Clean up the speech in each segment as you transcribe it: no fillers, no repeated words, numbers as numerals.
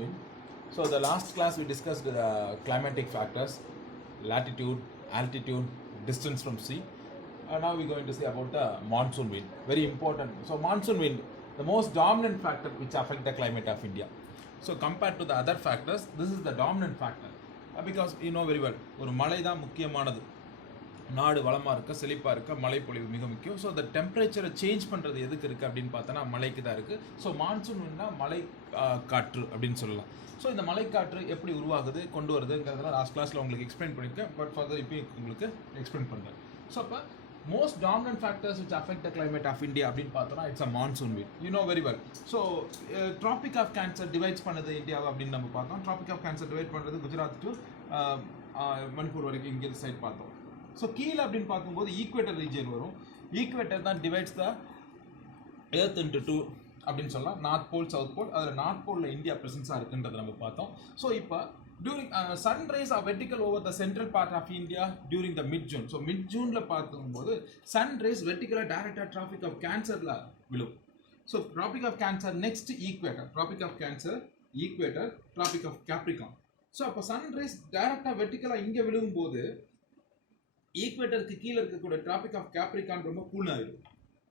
wind. So the last class we discussed the climatic factors, latitude, altitude, distance from sea. Now we're going to see about the monsoon wind. Very important. So monsoon wind, the most dominant factor which affect the climate of India. So compared to the other factors, this is the dominant factor. Because you know very well, ஒரு மழை தான் முக்கியமானது. நாடு வளமாக இருக்க செழிப்பாக இருக்க மழை பொழிவு மிக முக்கியம். ஸோ அந்த டெம்பரேச்சரை சேஞ்ச் பண்ணுறது எதுக்கு இருக்குது அப்படின்னு பார்த்தோன்னா மழைக்கு தான் இருக்குது. ஸோ மான்சூன்னா மழை காற்று அப்படின்னு சொல்லலாம். ஸோ இந்த மழைக்காற்று எப்படி உருவாகுது கொண்டு வருதுங்கிறதெல்லாம் லாஸ்ட் கிளாஸில் உங்களுக்கு எக்ஸ்பிளைன் பண்ணியிருக்கேன். பட் ஃபர்தர் இப்போ உங்களுக்கு எக்ஸ்பிளைன் பண்ணுறேன். ஸோ அப்போ most dominant factors which affect the climate of India அப்படின்னு பார்த்தோம்னா it's a monsoon wind. You know very well. So Tropic of Cancer divides பண்ணது இந்தியாவை அப்படின்னு நம்ம பார்த்தோம். Tropic of Cancer டிவைட் பண்ணுறது குஜராத் டு மணிப்பூர் வரைக்கும் இங்கே சைட் பார்த்தோம். ஸோ கீழே அப்படின்னு பார்க்கும்போது ஈக்குவேட்டர் ரீஜியன் வரும். ஈக்குவேட்டர் தான் divides the earth into two அப்படின்னு சொல்லலாம். North pole south pole. அதில் நார்த் போலில் இந்தியா ப்ரெசன்ஸாக இருக்குன்றதை நம்ம பார்த்தோம். ஸோ இப்போ during sun rays are vertical over the central part of India during the mid June. So mid June la பார்க்கும்போது sun rays vertical direct at Tropic of Cancer la விழும். So Tropic of Cancer next equator, Tropic of Cancer, equator, Tropic of Capricorn. So அப்போ sun rays direct vertical இங்க விழும்போது ஈக்குவேட்டருக்கு கீழே இருக்கக்கூடிய Tropic of Capricorn ரொம்ப cool ஆயிடும்.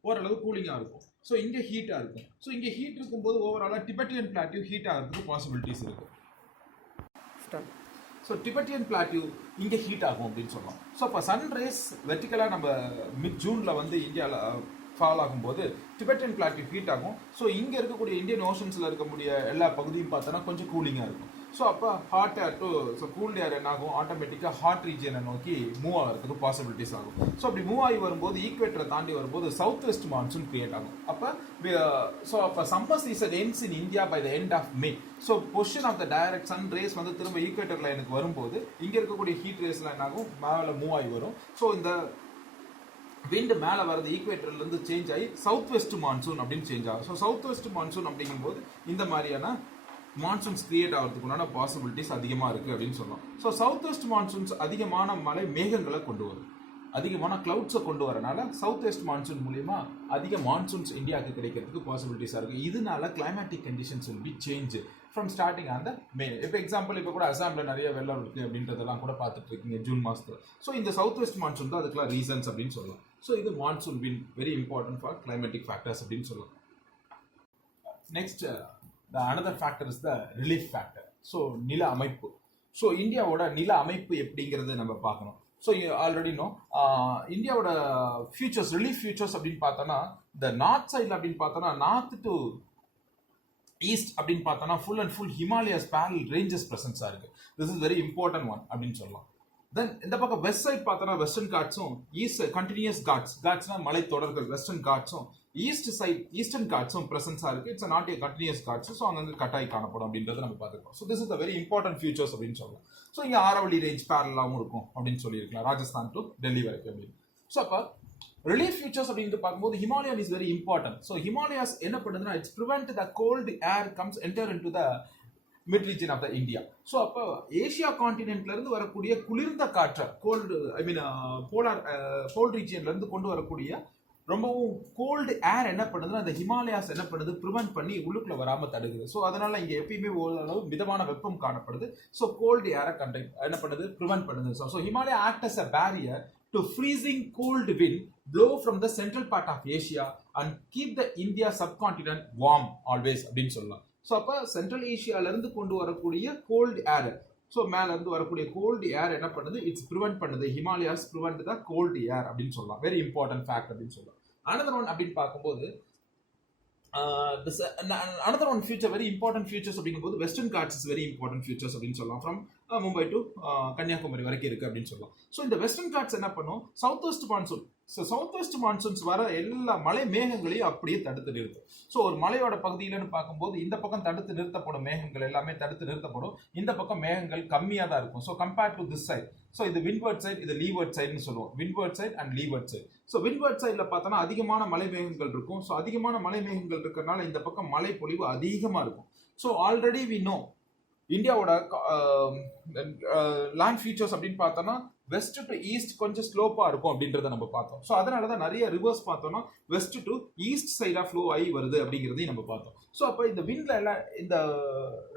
ஓரளவு கூலிங்காக இருக்கும். ஸோ இங்கே ஹீட்டாக இருக்கும். ஸோ இங்கே ஹீட் இருக்கும்போது ஓவராலாக டிபெட்டியன் பிளாட்டியூ ஹீட் ஆகிறதுக்கு பாசிபிலிட்டிஸ் இருக்கும். ஸோ டிபெட்டியன் பிளாட்டியூ இங்கே ஹீட் ஆகும் அப்படின்னு சொல்லலாம். ஸோ இப்போ சன்ரைஸ் வெர்டிக்கலாக நம்ம மிட் ஜூனில் வந்து இந்தியாவில் ஃபால் ஆகும்போது டிபெட்டியன் பிளாட்டியூ ஹீட் ஆகும். ஸோ இங்கே இருக்கக்கூடிய இந்தியன் ஓஷன்ஸில் இருக்கக்கூடிய எல்லா பகுதியும் பார்த்தோன்னா கொஞ்சம் கூலிங்காக இருக்கும். ஸோ அப்போ hot air to so cooled air என்ன ஆகும், ஆட்டோமேட்டிக்காக ஹாட் ரீஜியனை நோக்கி மூவ் ஆகிறதுக்கு பாசிபிலிட்டிஸ் ஆகும். ஸோ அப்படி மூவ் ஆகி வரும்போது ஈக்குவேட்டரை தாண்டி வரும்போது சவுத் வெஸ்ட் மான்சூன் கிரியேட் ஆகும். அப்போ summer season ends in India by the end of May. So position of the direct sun rays வந்து திரும்ப ஈக்குவேட்டர் லைனுக்கு வரும்போது இங்கே இருக்கக்கூடிய ஹீட் ரேஸ்லாம் என்ன ஆகும், மேலே மூவ் ஆகி வரும். ஸோ இந்த விண்ட் மேலே வரது ஈக்குவேட்டர்லேருந்து சேஞ்ச் ஆகி சவுத் வெஸ்ட் மான்சூன் அப்படின்னு சேஞ்ச் ஆகும். ஸோ சவுத் வெஸ்ட் மான்சூன் அப்படிங்கும்போது இந்த மாதிரியான மான்சூன்ஸ் கிரியேட் ஆகிறதுக்குண்டான பாசிபிலிட்டிஸ் அதிகமாக இருக்குது அப்படின்னு சொல்லலாம். ஸோ சவுத் வெஸ்ட் மான்சூன்ஸ் அதிகமான மழை மேகங்களை கொண்டு வரும், அதிகமான கிளவுட்ஸை கொண்டு வரனால சவுத் வெஸ்ட் மான்சூன் மூலியமா அதிக மான்சூன்ஸ் இந்தியாவுக்கு கிடைக்கிறதுக்கு பாசிபிலிட்டிஸாக இருக்குது. இதனால climatic conditions will be change from starting அந்த மே. இப்போ எக்ஸாம்பிள் இப்போ கூட அசாமில் நிறைய வெள்ளம் இருக்குது அப்படின்றதெல்லாம் கூட பார்த்துட்டு இருக்கீங்க ஜூன் மாதத்தில். ஸோ இந்த சவுத் வெஸ்ட் மான்சூன் தான் அதுக்கெல்லாம் ரீசன்ஸ் அப்படின்னு சொல்லலாம். ஸோ இது monsoon win very important for climatic factors அப்படின்னு சொல்லலாம். Next the another factor is the relief factor. So நில அமைப்பு. ஸோ இந்தியாவோட நில அமைப்பு எப்படிங்கிறது நம்ம பார்க்கணும். ஸோ ஆல்ரெடி நோ இந்தியாவோட ஃபியூச்சர்ஸ் ரிலீஃப் ஃபியூச்சர்ஸ் அப்படின்னு பார்த்தோன்னா இந்த நார்த் சைடில் அப்படின்னு பார்த்தோன்னா நார்த் டு ஈஸ்ட் அப்படின்னு பார்த்தோன்னா full and full Himalayas parallel ranges ப்ரெசன்ஸாக இருக்குது. This is very important one அப்படின்னு சொல்லலாம். தென் இந்த பக்கம் வெஸ்ட் சைட் பார்த்தோன்னா வெஸ்டர்ன் காட்ஸும் ஈஸ்ட் கண்டினியூஸ் காட்ஸ்னா மலை தொடர்கள் வெஸ்டர்ன் காட்ஸும் ஈஸ்ட் சைட் ஈஸ்டர்ன் காட்ஸும் பிரசன்ஸாக இருக்குது. It's not a continuous Ghats. So அங்கங்கே கட்டாய் காணப்படும் அப்படின்றத நம்ம பார்த்துருக்கோம். So this is the very important features அப்படின்னு சொல்லலாம். ஸோ இங்கே ஆரவல்லி ரேஞ்ச் பேரலாகவும் இருக்கும் அப்படின்னு சொல்லியிருக்கலாம் ராஜஸ்தான் டு டெல்லி வரைக்கும் அப்படின்னு. ஸோ அப்போ ரிலீஃப் ஃபியூச்சர்ஸ் அப்படின்னு பார்க்கும்போது Himalayan is very important. So Himalayas என்ன பண்ணுதுன்னா it's prevent the cold air comes enter into the mid region of the India. So அப்போ ஏஷியா கான்டினென்ட்ல இருந்து வரக்கூடிய குளிர்ந்த காற்றை கோல்டு போல் ரீஜியன்ல இருந்து கொண்டு வரக்கூடிய ரொம்பவும் கோல்டு ஏர் என்ன பண்ணுதுன்னா அந்த ஹிமாலயாஸ் என்ன பண்ணுது ப்ரிவென்ட் பண்ணி உள்ளுக்குள்ள வராமல் தடுக்குது. ஸோ அதனால இங்கே எப்பயுமே ஓரளவு மிதமான வெப்பம் காணப்படுது. ஸோ கோல்டு ஏரை என்ன பண்ணுது ப்ரிவென்ட் பண்ணுது. So Himalaya act as a barrier to freezing cold wind blow from the central part of Asia and keep the India subcontinent warm always அப்படின்னு சொல்லலாம். ஸோ அப்போ சென்ட்ரல் ஏஷியால இருந்து கொண்டு வரக்கூடிய கோல்டு ஏர், ஸோ மேல இருந்து வரக்கூடிய கோல்டு ஏர் என்ன பண்ணுது, இட்ஸ் ப்ரிவென்ட் பண்ணுது. ஹிமாலயாஸ் ப்ரிவென்ட் த கோல்டு ஏர் அப்படின்னு சொல்லலாம். வெரி இம்பார்ட்டன்ட் ஃபேக்ட் அப்படின்னு சொல்லலாம். another one அப்படின்னு பார்க்கும்போது another one future very important futures அப்படிங்கும்போது Western Ghats is very important features அப்படின்னு சொல்லலாம். ஃப்ரம் மும்பை டு கன்னியாகுமரி வரைக்கும் இருக்கு அப்படின்னு சொல்லலாம். ஸோ இந்த வெஸ்டர்ன் காட்ஸ் என்ன பண்ணும், south west monsoon. So south west monsoons வர எல்லா மலை மேகங்களையும் அப்படியே தடுத்து நிறுத்தும். ஸோ ஒரு மலையோட பகுதியிலன்னு பார்க்கும்போது இந்த பக்கம் தடுத்து நிறுத்தப்படும் மேகங்கள் எல்லாமே தடுத்து நிறுத்தப்படும். இந்த பக்கம் மேகங்கள் கம்மியாக தான் இருக்கும். So compared to this side. So இது விண்ட்வர்ட் சைட், இது லீவர்ட் சைட்னு சொல்லுவோம். Windward side and leeward side. So windward சைடில் பார்த்தோன்னா அதிகமான மலை மேகங்கள் இருக்கும். ஸோ அதிகமான மலை மேகங்கள் இருக்கிறதுனால இந்த பக்கம் மழை பொழிவு அதிகமாக இருக்கும். ஸோ ஆல்ரெடி வி நோ இந்தியாவோட லேண்ட் ஃபீச்சர்ஸ் அப்படின்னு பார்த்தோம்னா வெஸ்ட் டு ஈஸ்ட் கொஞ்சம் ஸ்லோப்பா இருக்கும் அப்படின்றத நம்ம பார்த்தோம். ஸோ அதனாலதான் நிறைய ரிவர்ஸ் பார்த்தோம்னா வெஸ்ட் டு ஈஸ்ட் சைடா ஃப்ளோ ஆகி வருது அப்படிங்கிறதையும் நம்ம பார்த்தோம். ஸோ அப்போ இந்த விண்ட்ல எல்லாம் இந்த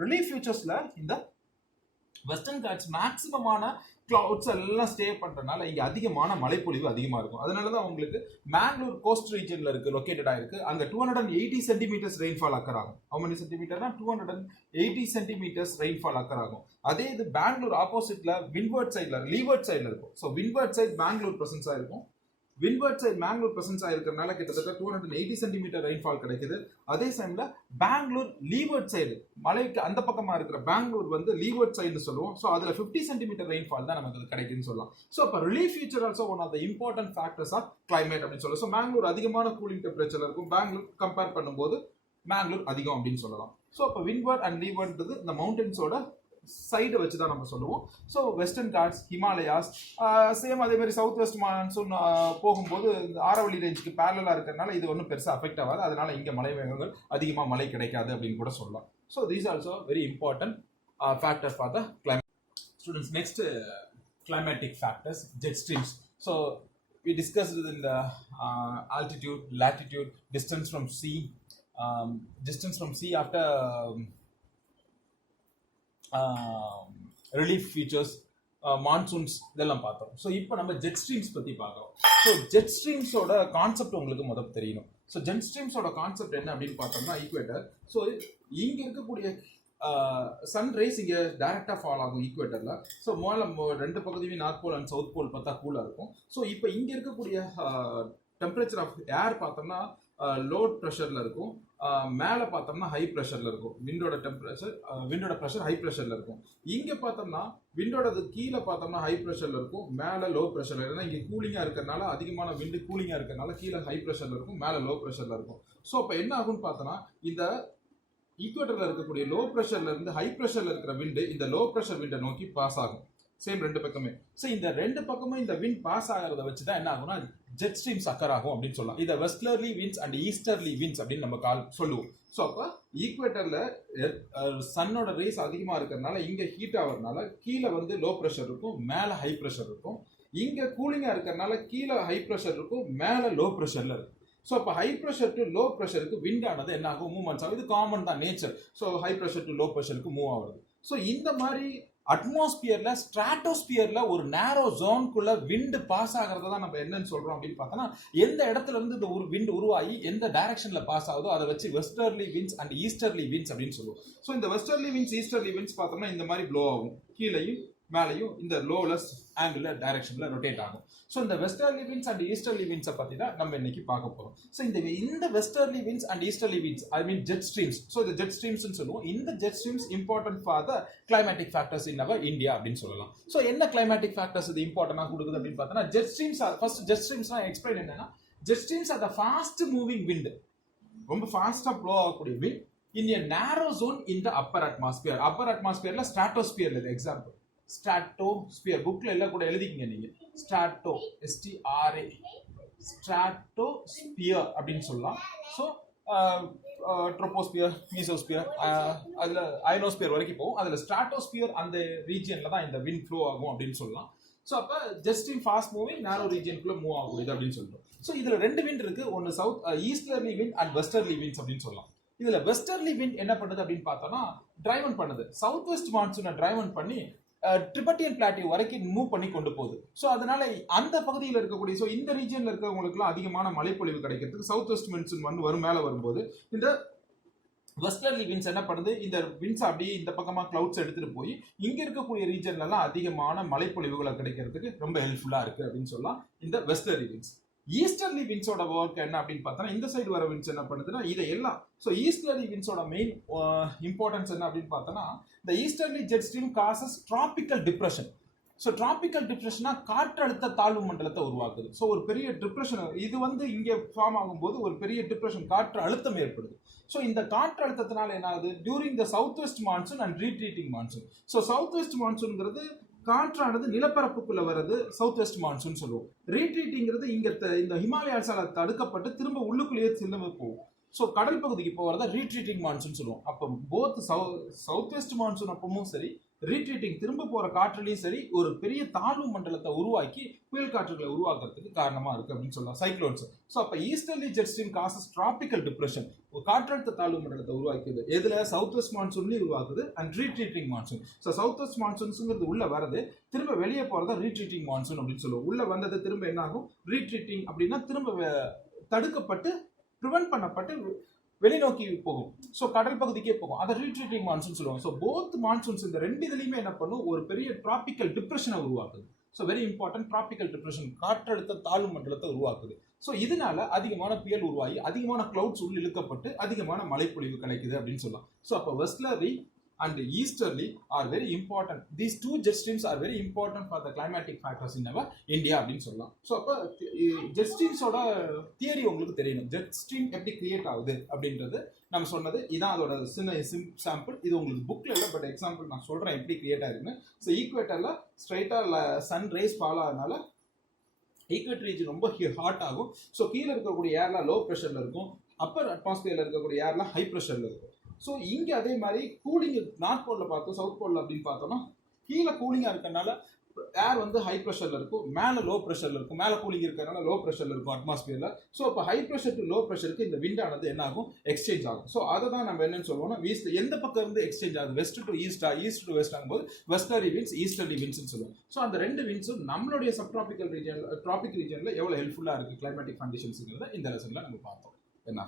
ரிலீஃப் ஃபியூச்சர்ஸ்ல இந்த வெஸ்டர்ன் காட்ஸ் மேக்சிமமான கிளவுட்ஸ் எல்லாம் ஸ்டே பண்றதுனால இங்க அதிகமான மழைப்பொழிவு அதிகமா இருக்கும். அதனாலதான் உங்களுக்கு மேங்களூர் கோஸ்ட் ரீஜன்ல இருக்கு, லொகேட்டட் ஆயிருக்கு. அங்க 280 சென்டிமீட்டர்ஸ் ரெயின்ஃபால் அக்கர் ஆகும். ஹவு மெனி சென்டிமீட்டர்னா 280 சென்டிமீட்டர்ஸ் ரெயின்ஃபால் அக்கர் ஆகும். அதே இது பெங்களூர் ஆப்போசிட்ல விண்ட்வர்ட் சைட்ல லீவர்ட் சைட்ல இருக்கும். ஸோ விண்ட்வர்ட் சைட் பெங்களூர் பிரசன்ஸ் ஆயிருக்கும். விண்ட்வர்ட் சைட் பெங்களூர் பிரசன்ஸ் ஆயிருக்கிறதுனால கிட்டத்தட்ட 280 சென்டிமீட்டர் ரெயின்ஃபால் கிடைக்குது. அதே டைம்ல பெங்களூர் லீவர்ட் சைடு மலைக்கு அந்த பக்கமா இருக்கிற பெங்களூர் வந்து லீவர்ட் சைடு சொல்லுவோம். ஸோ அதுல 50 சென்டிமீட்டர் ரெயின்ஃபால் தான் நமக்கு கிடைக்குதுன்னு சொல்லலாம். ஸோ அப்போ relief feature also one of the important factors of climate அப்படின்னு சொல்லலாம். ஸோ பெங்களூர் அதிகமான கூலிங் டெம்பரேச்சர்ல இருக்கும். பெங்களூர் கம்பேர் பண்ணும்போது பெங்களூர் அதிகம் அப்படின்னு சொல்லலாம். ஸோ அப்போ விண்ட்வர்ட் அண்ட் லீவர்ட்ன்றது இந்த மவுண்டன்ஸோட சைடை வச்சு தான் நம்ம சொல்லுவோம். So Western Ghats, Himalayas, same அதே மாதிரி சவுத் வெஸ்ட் மான்சூன் போகும்போது ஆரவழி ரேஞ்சுக்கு பேரலா இருக்கிறதுனால இது ஒன்றும் பெருசாக அஃபெக்ட் ஆகாது. அதனால இங்கே மழை மேகங்கள் அதிகமாக மழை கிடைக்காது அப்படின்னு கூட சொல்லலாம். So these also very important factor for the climate. Students, next climatic factors, jet streams. So we discussed in the altitude, latitude, distance from sea after relief features, monsoons இதெல்லாம் பார்த்தோம். ஸோ இப்போ நம்ம ஜெட் ஸ்ட்ரீம்ஸ் பற்றி பார்க்குறோம். So jet ஸ்ட்ரீம்ஸோட concept உங்களுக்கு முதல்ல தெரியணும். So jet ஸ்ட்ரீம்ஸோட concept என்ன அப்படின்னு பார்த்தோம்னா ஈக்குவேட்டர். ஸோ இங்கே இருக்கக்கூடிய சன்ரைஸ் இங்கே டைரக்டாக ஃபால் ஆகும் ஈக்குவேட்டரில். ஸோ முதல்ல ரெண்டு பகுதியுமே north pole and south pole பார்த்தா கூலாக இருக்கும். ஸோ இப்போ இங்கே இருக்கக்கூடிய டெம்பரேச்சர் ஆஃப் ஏர் பார்த்தோம்னா லோட் ப்ரெஷரில் இருக்கும். மேலே பார்த்தோம்னா ஹை ப்ரெஷரில் இருக்கும். விண்டோட ப்ரெஷர் ஹை ப்ரெஷரில் இருக்கும். இங்கே பார்த்தோம்னா விண்டோட கீழே பார்த்தோம்னா ஹை ப்ரெஷரில் இருக்கும், மேலே லோ ப்ரெஷரில். ஏன்னா இங்கே கூலிங்காக இருக்கிறதுனால அதிகமான விண்டு கூலிங்காக இருக்கிறதுனால கீழே ஹை ப்ரெஷரில் இருக்கும், மேலே லோ ப்ரெஷரில் இருக்கும். ஸோ அப்போ என்ன ஆகும்னு பார்த்தோம்னா இந்த ஈக்குவேட்டரில் இருக்கக்கூடிய லோ ப்ரெஷர்ல இருந்து ஹை ப்ரெஷரில் இருக்கிற விண்டு இந்த லோ ப்ரெஷர் விண்டை நோக்கி பாஸ் ஆகும். சேம் ரெண்டு பக்கமே. ஸோ இந்த ரெண்டு பக்கமும் இந்த விண்ட் பாஸ் ஆகிறத வச்சு தான் என்ன ஆகும்னா ஜெட் ஸ்ட்ரீம்ஸ் அக்கர் ஆகும் அப்படின்னு சொல்லலாம். இதை westerly winds and easterly winds அப்படின்னு நம்ம சொல்லுவோம். ஸோ அப்போ ஈக்குவேட்டர்ல சன்னோட ரேஸ் அதிகமாக இருக்கிறதுனால இங்கே ஹீட் ஆகிறதுனால கீழே வந்து லோ ப்ரெஷர் இருக்கும், மேலே ஹை ப்ரெஷர் இருக்கும். இங்கே கூலிங்காக இருக்கிறதுனால கீழே ஹை ப்ரெஷர் இருக்கும், மேலே லோ ப்ரெஷர்ல இருக்கும். ஸோ அப்போ ஹை ப்ரெஷர் டு லோ ப்ரெஷருக்கு விண்ட் ஆனது என்ன ஆகும், மூவ்மெண்ட்ஸ் ஆகும். இது காமன் தான் nature. So high pressure to low ப்ரெஷருக்கு மூவ் ஆகுது. ஸோ இந்த மாதிரி அட்மாஸ்பியர்ல ஸ்ட்ராட்டோஸ்பியர்ல ஒரு நேரோ ஜோனுக்குள்ள விண்ட் பாஸ் ஆகிறத தான் நம்ம என்னன்னு சொல்றோம் அப்படின்னு பார்த்தோம்னா எந்த இடத்துல இருந்து இந்த ஒரு விண்ட் உருவாகி எந்த டைரக்ஷன்ல பாஸ் ஆகுதோ அதை வச்சு westerly winds and easterly winds அப்படின்னு சொல்லுவோம். ஸோ இந்த வெஸ்டர்லி விண்ட்ஸ் ஈஸ்டர்லி விண்ட்ஸ் பார்த்தோம்னா இந்த மாதிரி ப்ளோ ஆகும், கீழையும் மேலையும் இந்த லோலஸ் ஆங்கிள் டைரக்ஷன்ல ரொட்டேட் ஆகும். ஸோ இந்த வெஸ்டர்லி விண்ட்ஸ் அண்ட் ஈஸ்டர்லி விண்ட்ஸை பத்தி தான் நம்ம இன்னைக்கு பார்க்க போறோம். ஸோ இந்த westerly winds and easterly winds I mean jet streams. So இந்த ஜெட் ஸ்ட்ரீம்ஸ் சொல்லுவோம். இந்த jet streams important for the climatic factors in our India அப்படின்னு சொல்லலாம். ஸோ என்ன கிளைமேட்டிக் ஃபேக்டர்ஸ் இது இம்பார்ட்டன்டா கொடுக்குது அப்படின்னு பார்த்தோம்னா jet streams. First jet streams explain என்னன்னா jet streams are the fast moving wind, ரொம்ப ஃபாஸ்டா ப்ளோ ஆகக்கூடிய wind in a narrow zone in the upper atmosphere. upper atmosphereல ஸ்ட்ராட்டோஸ்பியர்ல இது எக்ஸாம்பிள். ஸ்ட்ராட்டோஸ்பியர் புக்ல எல்லாம் கூட எழுதிக்கங்க நீங்க. ஸ்ட்ராட்டோ STRA ஸ்ட்ராட்டோஸ்பியர் அப்படின்னு சொல்லலாம். ஸோ ட்ரோபோஸ்பியர், மீசோஸ்பியர், அதுல அயனோஸ்பியர் வரைக்கும் போகும். அதுல ஸ்ட்ராட்டோஸ்பியர் அந்த ரீஜியன்ல தான் இந்த விண்ட் ஃப்ளோ ஆகும் அப்படின்னு சொல்லலாம். ஸோ அப்போ ஜஸ்ட் இன் ஃபாஸ்ட் மூவிங் நேரோ ரீஜியனுக்குள்ள மூவ் ஆகும் இது அப்படின்னு சொல்றோம். ஸோ இதுல ரெண்டு விண்ட் இருக்கு, ஒன்னு south easterly wind and westerly winds அப்படின்னு சொல்லலாம். இதுல வெஸ்டர்லி விண்ட் என்ன பண்ணுது அப்படின்னு பார்த்தோம்னா டிரைவன் பண்ணுது, சவுத் வெஸ்ட் மான்சூனை டிரைவன் பண்ணி டிபெட்டியன் பிளாட்டியூ வரைக்கும் மூவ் பண்ணி கொண்டு போகுது. ஸோ அதனால அந்த பகுதியில் இருக்கக்கூடிய ஸோ இந்த ரீஜியன்ல இருக்கிறவங்களுக்குலாம் அதிகமான மழைப்பொழிவு கிடைக்கிறதுக்கு சவுத் வெஸ்ட் மான்சூன் வந்து வரும் மேலே வரும்போது இந்த வெஸ்டர்லி விண்ட்ஸ் என்ன பண்ணுது, இந்த விண்ட்ஸ் அப்படியே இந்த பக்கமா கிளவுட்ஸ் எடுத்துட்டு போய் இங்க இருக்கக்கூடிய ரீஜன்ல எல்லாம் அதிகமான மழைப்பொழிவுகளை கிடைக்கிறதுக்கு ரொம்ப ஹெல்ப்ஃபுல்லா இருக்கு அப்படின்னு சொல்லலாம் இந்த வெஸ்டர்லி விண்ட்ஸ். ஈஸ்டர்லி விண்ட்ஸோட ஒர்க் என்ன அப்படின்னு பார்த்தோம்னா இந்த சைடு வர விண்ட்ஸ் என்ன பண்ணுதுன்னா இதை எல்லாம். ஸோ ஈஸ்டர்லி விண்ட்ஸோட மெயின் இம்பார்ட்டன்ஸ் என்ன அப்படின்னு பார்த்தோம்னா இந்த easterly jet stream causes tropical depression. So tropical டிப்ரெஷனா காற்றழுத்த தாழ்வு மண்டலத்தை உருவாக்குது. ஸோ ஒரு பெரிய டிப்ரெஷன் இது வந்து இங்கே ஃபார்ம் ஆகும்போது ஒரு பெரிய டிப்ரெஷன் காற்று அழுத்தம் ஏற்படுது. ஸோ இந்த காற்று அழுத்தத்தினால என்ன ஆகுது, during the south west monsoon and retreating monsoon. So south west மான்சூன்ங்கிறது காற்றானது நிலப்பரப்புக்குள்ள வர்றது சவுத் வெஸ்ட் மான்சூன் சொல்லுவோம். ரீட்ரீட்டிங்கிறது இங்க இந்த ஹிமாலயாஸால தடுக்கப்பட்டு திரும்ப உள்ளுக்குள்ளேயே திரும்ப போகும். ஸோ கடல் பகுதிக்கு போகிறத ரீட்ரீட்டிங் மான்சூன் சொல்லுவோம். அப்போ போத் சவுத் வெஸ்ட் மான்சூன் அப்பவும் சரி, ரீட்ரீட்டிங் திரும்ப போற காற்றுலையும் சரி, ஒரு பெரிய தாழ்வு மண்டலத்தை உருவாக்கி புயல் காற்றுகளை உருவாக்குறதுக்கு காரணமா இருக்கு அப்படின்னு சொல்லலாம் சைக்ளோன்ஸ். ஸோ அப்ப easterly jet stream causes tropical depression, ஒரு காற்றழுத்த தாழ்வு மண்டலத்தை உருவாக்குது. எதுல? சவுத் வெஸ்ட் மான்சூன்லயும் உருவாக்குது and retreating monsoon. So south west மான்சூன்ஸ்ங்கிறது உள்ள வரது, திரும்ப வெளியே போறதா ரீட்ரீட்டிங் மான்சூன் அப்படின்னு சொல்லுவோம். உள்ள வந்தது திரும்ப என்ன ஆகும்? ரீட்ரீட்டிங் அப்படின்னா திரும்ப தடுக்கப்பட்டு ப்ரிவென்ட் பண்ணப்பட்டு வெளிநோக்கி போகும். ஸோ கடல் பகுதிக்கே போகும். அதை ரீட்ரீட்டிங் மான்சூன் சொல்லுவாங்க. ஸோ போத் மான்சூன்ஸ் இந்த ரெண்டு இதுலையுமே என்ன பண்ணும்? ஒரு பெரிய டிராபிக்கல் டிப்ரெஷனை உருவாக்குது. So very important, tropical depression, காற்றழுத்த தாழ்வு மண்டலத்தை உருவாக்குது. ஸோ இதனால அதிகமான புயல் உருவாகி அதிகமான கிளவுட்ஸ் உள்ள இழுக்கப்பட்டு அதிகமான மழைப்பொழிவு கிடைக்குது அப்படின்னு சொல்லலாம். ஸோ அப்போ வெஸ்ட்லரி and easterly are very important. These two jet streams are very important for the climatic factors in our India அப்படின்னு சொல்லலாம். ஸோ அப்போ ஜெட் ஸ்ட்ரீம்ஸோட தியரி உங்களுக்கு தெரியணும். ஜெட் ஸ்ட்ரீம் எப்படி கிரியேட் ஆகுது அப்படின்றது நம்ம சொன்னது இதான். அதோட சின்ன சாம்பிள் இது உங்களுக்கு புக்ல இல்லை, பட் எக்ஸாம்பிள் நான் சொல்றேன் எப்படி கிரியேட் ஆகுதுன்னு. ஸோ ஈக்குவேட்டர்ல ஸ்ட்ரைட்டா சன் ரேஸ் ஃபாலோ ஆகுதுனால ஈக்குவேட்டர் ரீஜன் ரொம்ப ஹாட் ஆகும். ஸோ கீழே இருக்கக்கூடிய ஏர்ல லோ ப்ரெஷர்ல இருக்கும், அப்பர் அட்மாஸ்பியர்ல இருக்கக்கூடிய ஏர்ல ஹை ப்ரெஷர்ல இருக்கும். ஸோ இங்கே அதே மாதிரி கூலிங் நார்த் போலில் பார்த்தோம், சவுத் போலில் அப்படின்னு பார்த்தோம்னா கீழே கூலிங்காக இருக்கனால ஏர் வந்து ஹை ப்ரெஷரில் இருக்கும், மேலே லோ ப்ரெஷரில் இருக்கும். மேலே கூலிங் இருக்கிறதுனால லோ ப்ரெஷரில் இருக்கும் அட்மாஸ்பியரில். ஸோ இப்போ ஹை ப்ரெஷர் டு லோ ப்ரெஷருக்கு இந்த விண்டானது என்ன ஆகும்? எக்ஸ்சேஞ்ச் ஆகும். ஸோ அதை தான் நம்ம என்னன்னு சொல்லுவோம்னா வீஸ்ட் எந்த பக்கம் இருந்து எக்ஸ்சேஞ்ச் ஆகுது? வெஸ்ட் டு ஈஸ்டா, ஈஸ்ட் டு வெஸ்ட் ஆகும்போது வெஸ்டர்லி விண்ட்ஸ், ஈஸ்டர்லி விண்ட்ஸ்னு சொல்லுவோம். ஸோ அந்த ரெண்டு விண்ட்ஸும் நம்மளுடைய சப்ட்ராபிக்கல் ரீஜன், ட்ராபிக் ரீஜனில் எவ்வளோ ஹெல்ப்ஃபுல்லாக இருக்குது கிளைமேட்டிக் கண்டிஷன்ஸுங்கிறத இந்த லெசனில் நம்ம பார்த்தோம். என்ன